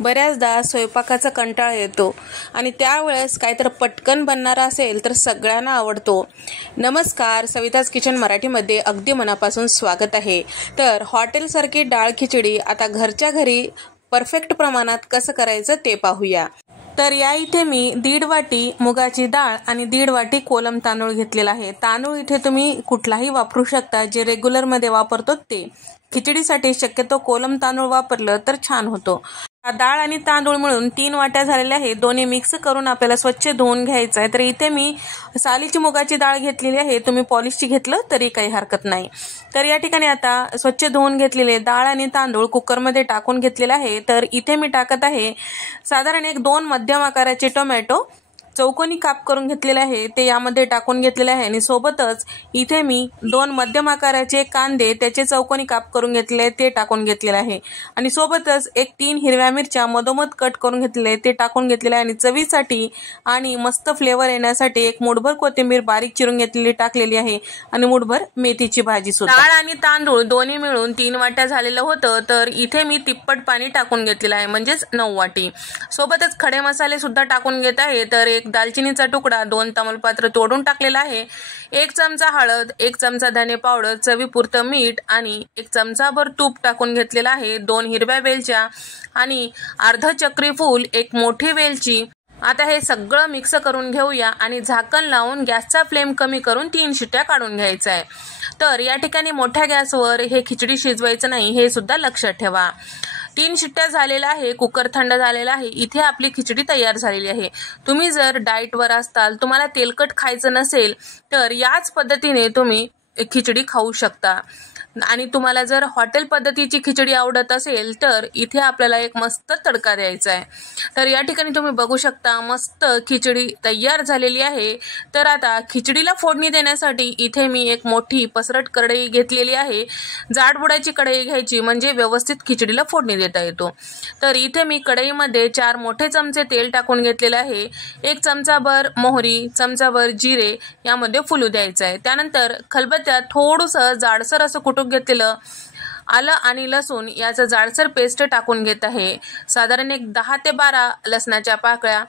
बऱ्याचदा स्वयंपाकाचा कंटाळा येतो आणि त्यावेळेस काहीतरी पटकन बनणारा असेल तर सगळ्यांना आवडतो. नमस्कार, सविताज किचन मराठीमध्ये अगदी मनापासून स्वागत आहे. तर हॉटेलसारखी डाळ खिचडी आता घरच्या घरी परफेक्ट प्रमाणात कसं करायचं ते पाहूया. तर या इथे मी 1.5 वाटी मुगाची डाळ आणि 1.5 वाटी कोलम तांदूळ घेतलेला आहे. तांदूळ इथे तुम्ही कुठलाही वापरू शकता, जे रेग्युलर मध्ये वापरतो ते. खिचडीसाठी शक्यतो कोलम तांदूळ वापरलं तर छान होतो. डाळ आणि तांदूळ मिळून 3 वाट्या झालेल्या आहे. दोन्ही मिक्स करून आपल्याला स्वच्छ धुवून घ्यायचं आहे. तर इथे मी सालीची मुगाची डाळ घेतलेली आहे. तुम्ही पॉलिशची घेतलं तरी काही हरकत नाही. तर या ठिकाणी आता स्वच्छ धुवून घेतलेले डाळ आणि तांदूळ कुकरमध्ये टाकून घेतलेला आहे. तर इथे मी टाकत आहे साधारण 2 मध्यम आकाराचे टोमॅटो चौकोनी काप करून घेतलेले आहे, ते यामध्ये टाकून घेतलेले आहे. आणि सोबतच इथे मी 2 मध्यम आकाराचे कांदे त्याचे चौकोनी काप करून घेतलेले ते टाकून घेतलेले आहे. आणि सोबतच 3 हिरव्या मिरच्या मधोमध कट करून घेतलेले ते टाकून घेतलेले आहे. आणि चवीसाठी आणि मस्त फ्लेवर येण्यासाठी 1 मूठभर कोथिंबीर बारीक चिरून घेतलेली टाकलेली आहे आणि मूठभर मेथीची भाजी सुद्धा. डाळ आणि तांदूळ दोन्ही मिळून 3 वाट्या झालेलं होतं. तर इथे मी तिप्पट पाणी टाकून घेतलेलं आहे, म्हणजेच 9 वाटी. सोबतच खडे मसाले सुद्धा टाकून घेत आहे. तर 1 दालचिनीचा तुकडा, 2 तमालपत्र तोडून टाकलेला आहे, 1 चमचा हळद, 1 चमचा धने पावडर, चवीपुरतं मीठ आणि 1 चमचाभर तूप टाकून घेतलेला आहे, 2 हिरव्या वेलच्या आणि अर्ध चक्री फूल, 1 मोठी वेलची. आता हे सगळं मिक्स करून घेऊया आणि झाकण लावून गॅसचा फ्लेम कमी करून 3 शिट्ट्या काढून घ्यायचा आहे. तर या ठिकाणी मोठ्या गॅसवर हे खिचडी शिजवायचं नाही, हे सुद्धा लक्षात ठेवा. 3 शिट्ट्या झालेला आहे, कुकर थंड झालेला आहे. इथे आपली खिचडी तयार झालेली आहे. तुम्ही जर डाएटवर असताल, तुम्हाला तेलकट खायचं नसेल तर याच पद्धतीने तुम्ही खिचडी खाऊ शकता. आणि तुम्हाला जर हॉटेल पद्धतीची खिचडी आवडत असेल तर इथे आपल्याला एक मस्त तडका द्यायचा आहे. तर या ठिकाणी तुम्ही बघू शकता मस्त खिचडी तयार झालेली आहे. तर आता खिचडीला फोडणी देण्यासाठी इथे मी 1 मोठी पसरट कढई घेतलेली आहे. जाडबुडाची कढई घ्यायची, म्हणजे व्यवस्थित खिचडीला फोडणी देता येतो. तर इथे मी कढईमध्ये 4 मोठे चमचे तेल टाकून घेतलेले आहे. 1 चमचाभर मोहरी, चमचाभर जिरे यामध्ये फुलू द्यायचं आहे. त्यानंतर खलबत्त्यात थोडंसं जाडसर असं कुटून घेतलेलं आलं आणि लसूण याचं जाडसर पेस्ट टाकून घेत आहे. साधारण 10 ते 12 लसणाच्या पाकळ्या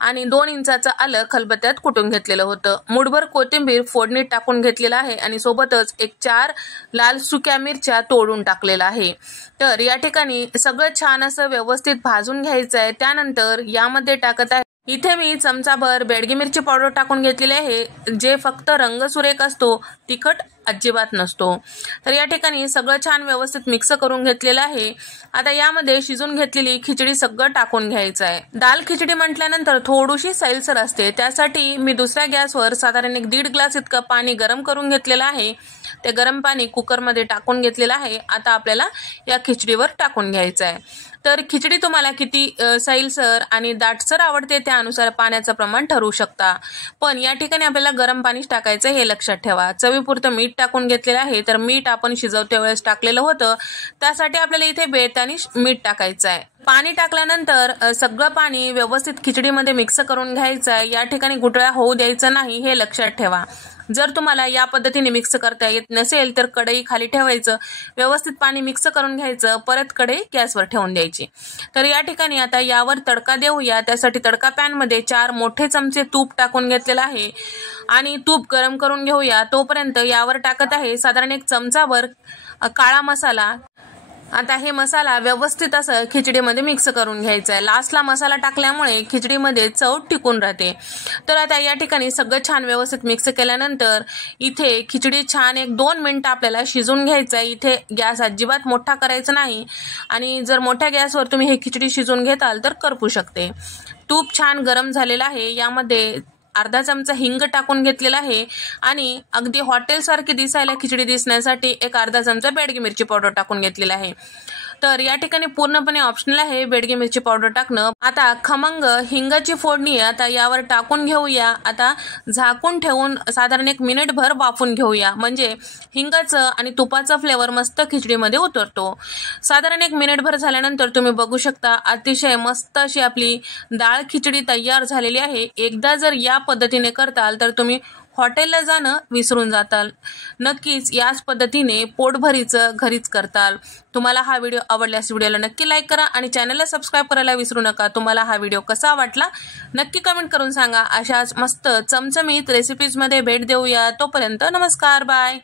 आणि 2 इंचाचं आलं खलबत्त्यात कुटून घेतलेलं होतं. मूठभर कोथिंबीर फोडणीत टाकून घेतलेला आहे आणि सोबतच 4 लाल सुक्या मिरच्या तोडून टाकलेला आहे. तर या ठिकाणी सगळं छान असं व्यवस्थित भाजून घ्यायचं आहे. त्यानंतर यामध्ये टाकत आहे इथे मी चमचाभर बेडगी मिरची पावडर टाकून घेतलेली आहे, जे फक्त रंगसुरेख असतो, तिखट अजिबात नसतो. तर या ठिकाणी सगळं छान व्यवस्थित मिक्स करून घेतलेलं आहे. आता यामध्ये शिजून घेतलेली खिचडी सगळं टाकून घ्यायचं आहे. दाल खिचडी म्हटल्यानंतर थोडीशी सैलसर असते, त्यासाठी मी दुसऱ्या गॅसवर साधारण 1.5 ग्लास इतकं पाणी गरम करून घेतलेलं आहे. ते गरम पाणी कुकरमध्ये टाकून घेतलेलं आहे. आता आपल्याला या खिचडीवर टाकून घ्यायचं आहे. तर खिचडी तुम्हाला किती सैलसर आणि दाटसर आवडते त्यानुसार पाण्याचं प्रमाण ठरवू शकता. पण या ठिकाणी आपल्याला गरम पाणीच टाकायचं हे लक्षात ठेवा. चवीपुरतं मीठ टाकून घेतलेलं आहे. तर मीठ आपण शिजवते वेळेस टाकलेलं होतं, त्यासाठी आपल्याला इथे बेतानी मीठ टाकायचं आहे. पाणी टाकल्यानंतर सगळं पाणी व्यवस्थित खिचडीमध्ये मिक्स करून घ्यायचं आहे. या ठिकाणी गुठळ्या होऊ द्यायचं नाही हे लक्षात ठेवा. जर तुम्हाला या पद्धतीने मिक्स करता येत नसेल तर कढई खाली ठेवायचं, व्यवस्थित पाणी मिक्स करून घ्यायचं, परत कढई गॅसवर ठेवून द्यायची. तर या ठिकाणी आता यावर तडका देऊया. त्यासाठी तडका पॅनमध्ये 4 मोठे चमचे तूप टाकून घेतलेलं आहे आणि तूप गरम करून घेऊया. तोपर्यंत यावर टाकत आहे साधारण 1 चमचाभर काळा मसाला. आता हे मसाला व्यवस्थित असं खिचडीमध्ये मिक्स करून घ्यायचा आहे. लास्टला मसाला टाकल्यामुळे खिचडीमध्ये चव टिकून राहते. तर आता या ठिकाणी सगळं छान व्यवस्थित मिक्स केल्यानंतर इथे खिचडी छान 1-2 मिनिटं आपल्याला शिजून घ्यायचं आहे. इथे गॅस अजिबात मोठा करायचा नाही आणि जर मोठ्या गॅसवर तुम्ही हे खिचडी शिजून घेताल तर करपू शकते. तूप छान गरम झालेलं आहे. यामध्ये अर्धा चमचा हिंग टाकून घेतलेला आहे आणि अगदी हॉटेल सारखी दिसायला खिचडी दिसण्यासाठी 1 अर्धा चमचा बेडगी मिरची पावडर टाकून घेतलेला आहे. तर या ठिकाणी पूर्णपणे ऑप्शनल आहे बेडगी मिरची पावडर टाकणं. आता खमंग हिंगाची फोडणी आता यावर टाकून घेऊया. आता झाकून ठेवून साधारण 1 मिनिटभर वाफून घेऊया, म्हणजे हिंगाचं आणि तुपाचा फ्लेवर मस्त खिचडीमध्ये उतरतो. साधारण 1 मिनिटभर झाल्यानंतर तुम्ही बघू शकता अतिशय मस्त अशी आपली डाळ खिचडी तयार झालेली आहे. एकदा जर या पद्धतीने करताल तर तुम्ही हॉटेलला जाणं विसरून जाताल. नक्कीच याच पद्धतीने पोटभरीचं घरीच करताल. तुम्हाला हा व्हिडिओ आवडल्यास व्हिडिओला नक्की लाईक करा आणि चॅनलला सबस्क्राईब करायला विसरू नका. तुम्हाला हा व्हिडिओ कसा वाटला नक्की कमेंट करून सांगा. अशाच मस्त चमचमीत रेसिपीजमध्ये भेट देऊया. तोपर्यंत नमस्कार, बाय.